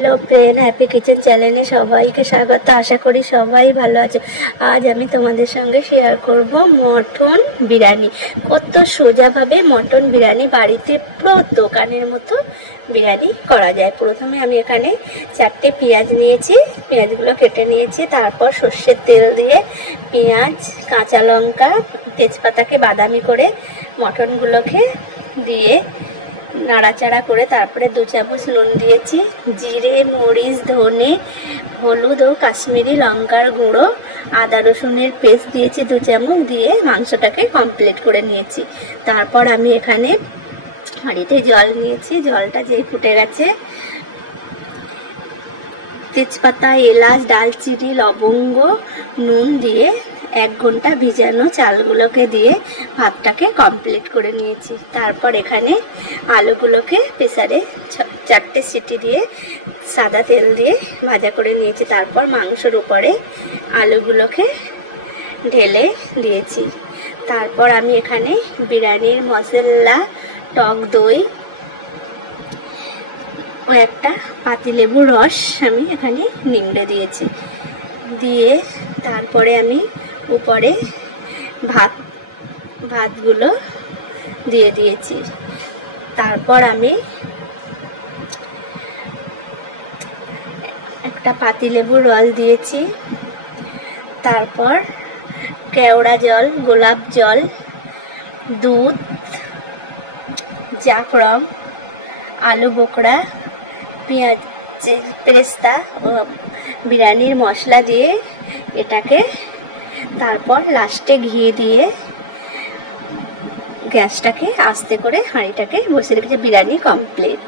Hello friend, happy kitchen চ্যানেলে সবাইকে স্বাগত। আশা করি সবাই ভালো আছে। আজ আমি তোমাদের সঙ্গে শেয়ার করব মটন বিরিয়ানি। কত সোজাভাবে মটন বিরিয়ানি বাড়িতে পুরো দোকানের মতো বিরিয়ানি করা যায়। প্রথমে আমি এখানে 4টে পেঁয়াজ নিয়েছি, পেঁয়াজগুলো কেটে নিয়েছি। তারপর সর্ষের তেল দিয়ে পেঁয়াজ, কাঁচা লঙ্কা, তেজপাতাকে বাদামি করে মটনগুলোকে দিয়ে নাড়াচাড়া করে তারপরে 2 চামচ নুন দিয়েছি, জিরে, মরিচ, ধনে, হলুদ ও কাশ্মীরি লঙ্কার গুঁড়ো, আদা রসুনের পেস্ট দিয়েছি 2 চামচ, দিয়ে মাংসটাকে কমপ্লিট করে নিয়েছি। তারপর আমি এখানে হাঁড়িতে জল নিয়েছি, জলটা যেই ফুটে গেছে তেজপাতা, এলাচ, দালচিনি, লবঙ্গ, নুন দিয়ে 1 ঘন্টা ভিজানো চালগুলোকে দিয়ে ভাতটাকে কমপ্লিট করে নিয়েছি। তারপর এখানে আলুগুলোকে প্রেসারে 4টে সিটি দিয়ে সাদা তেল দিয়ে ভাজা করে নিয়েছি। তারপর মাংসের উপরে আলুগুলোকে ঢেলে দিয়েছি। তারপর আমি এখানে বিরিয়ানির মশলা, টক দই ও একটা পাতিলেবুর রস আমি এখানে নিংড়ে দিয়েছি। দিয়ে তারপরে আমি উপরে ভাতগুলো দিয়ে দিয়েছি। তারপর আমি একটা পাতিলেবুর রস দিয়েছি। তারপর কেওড়া জল, গোলাপ জল, দুধ, জাফরান, আলু বোখরা, পেঁয়াজ পেস্তা ও বিরিয়ানির মশলা দিয়ে এটাকে, তারপর লাস্টে ঘি দিয়ে গ্যাসটাকে আস্তে করে হাঁড়িটাকে বসিয়ে রেখেছি। বিরিয়ানি কমপ্লিট।